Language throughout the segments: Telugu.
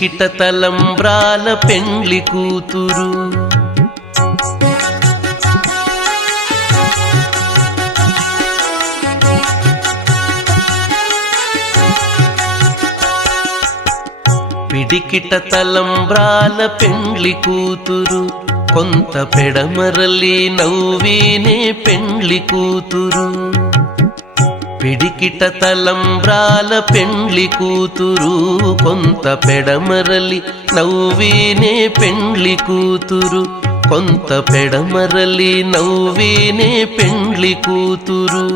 పిడికిట తలంబ్రాల పెండ్లి కూతురు. పిడికిట తలంబ్రాల పెండ్లి కూతురు, కొంత పెడమరలి నవ్వీనే పెండ్లి కూతురు. పిడికిట తలంబ్రాల పెండ్లి కూతురు, కొంత పెడమరలి నవ్వీనే పెండ్లి కూతురు. కొంత పెడమరలి నవ్వీనే పెండ్లి కూతురు.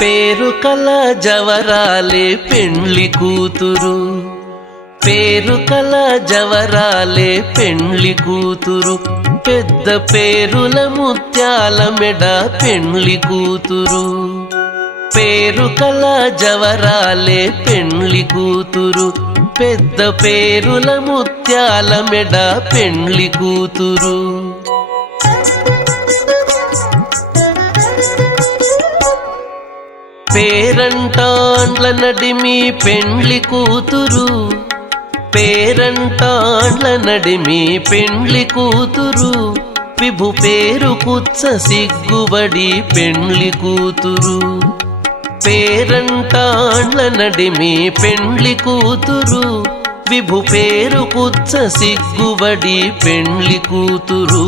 పేరు కల జవరాలే పెండ్లి కూతురు. పేరు కల జవరాలే పెండ్లి కూతురు. పెద్ద పేరుల ముత్యాల మెడ పెండ్లి కూతురు. పేరు కల జవరాలే పెండ్లి కూతురు. పెద్ద పేరుల ముత్యాల మెడ పెండ్లి కూతురు. పేరంటాండ్ల నడిమి పెండ్లి కూతురు. పేరంటాండ్ల నడిమి పెండ్లి కూతురు. విభు పేరు కుచ్చ సిగ్గుబడి పెండ్లి కూతురు. పేరంటాండ్ల నడిమి పెండ్లి కూతురు. విభు పేరు కుచ్చ సిగ్గుబడి పెండ్లి కూతురు.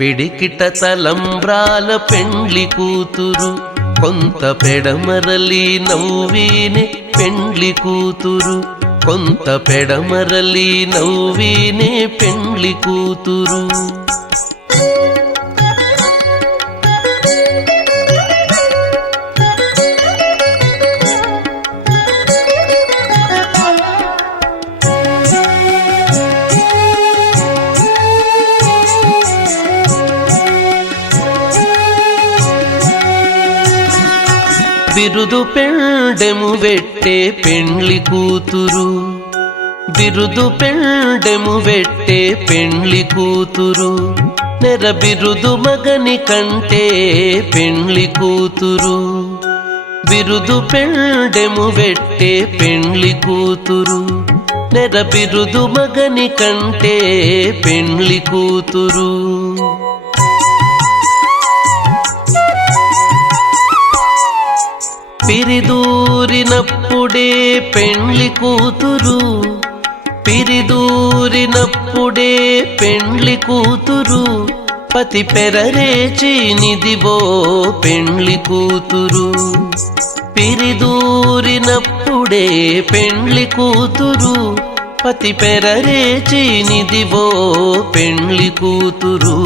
పిడికిట తలంబ్రాల పెండ్లి కూతురు, కొంత పెడమరలి నవ్వీనే పెండ్లి కూతురు. కొంత పెడమరలి నవ్వీనే పెండ్లి కూతురు. బిరుదు పెండెము వెట్టే పెండ్లి కూతురు. బిరుదు పెండెము వెట్టే పెండ్లి కూతురు. నెర బిరుదు మగని కంటే పెండ్లి కూతురు. బిరుదు పెండెము వెట్టే పెండ్లి కూతురు. నెర బిరుదు మగని కంటే పెండ్లి కూతురు. పిరిదూరినప్పుడే పెండ్లి కూతురు. పిరిదూరినప్పుడే పెండ్లి కూతురు. పతి పెరరేచి నిదివో పెండ్లి కూతురు. పిరిదూరినప్పుడే పెండ్లి కూతురు. పతి పెరరేచి నిదివో పెండ్లి కూతురు.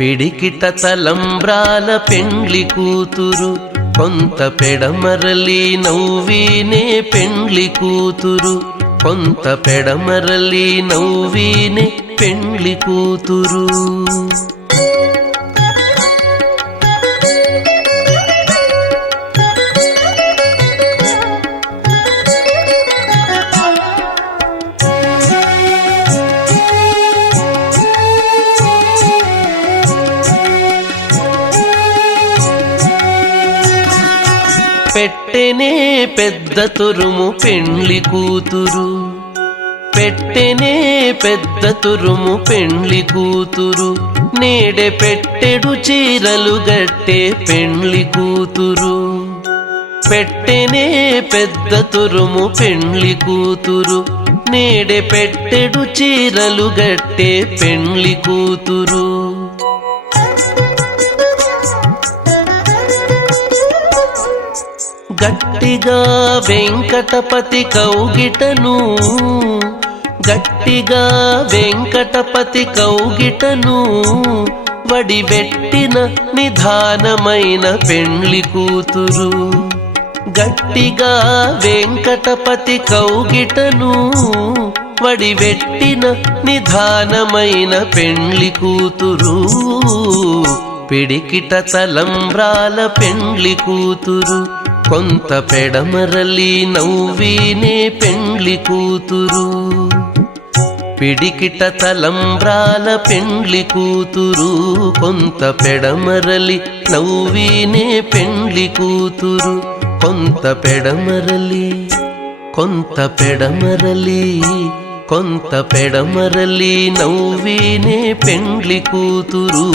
పిడికిట తలంబ్రాల పెండ్లి కూతురు, కొంత పెడమరలి నవ్వీనే పెండ్లి కూతురు. కొంత పెడమరలి నవ్వీనే పెండ్లి కూతురు. పెట్టెనే పెద్ద తురుము పెండ్లి కూతురు. పెట్టెనే పెద్ద తురుము పెండ్లి కూతురు. నేడే పెట్టెడు చీరలు గట్టే పెండ్లి కూతురు. పెట్టెనే పెద్ద తురుము పెండ్లి కూతురు. నేడే పెట్టెడు చీరలు గట్టే పెండ్లి కూతురు. గట్టిగా వెంకటపతి కౌగిటను. గట్టిగా వెంకటపతి కౌగిటను. వడిబెట్టిన నిధానమైన పెండ్లి కూతురు. గట్టిగా వెంకటపతి కౌగిటను. వడిబెట్టిన నిధానమైన పెండ్లి కూతురు. పిడికిట తలంబ్రాల పెండ్లి కూతురు కొంత పెడమరలి నవ్వీనే పెండ్లి కూతురు పిడికిట తలంబ్రాల పెండ్లి కూతురు కొంత పెడమరలి నవ్వీనే పెండ్లి కూతురు కొంత పెడమరలి కొంత పెడమరలి కొంత పెడమరలి నవ్వీనే పెండ్లి కూతురు